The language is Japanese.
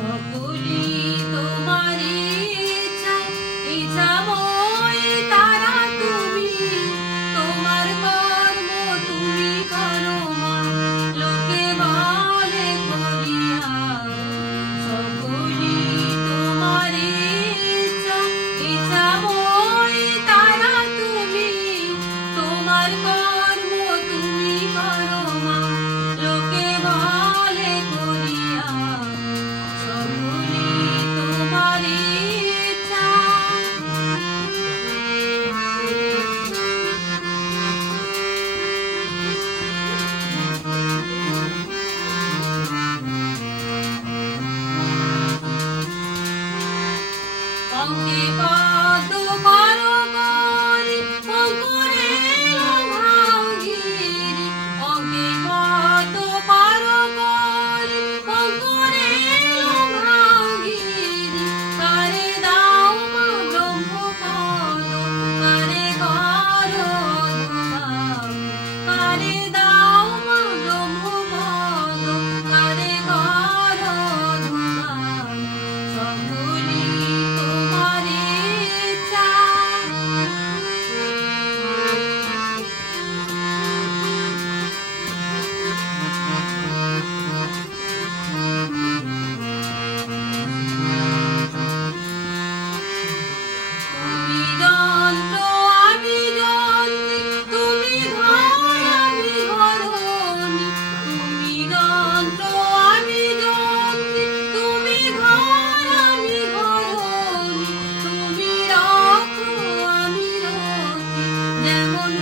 我不愿 Om Dipadu Demon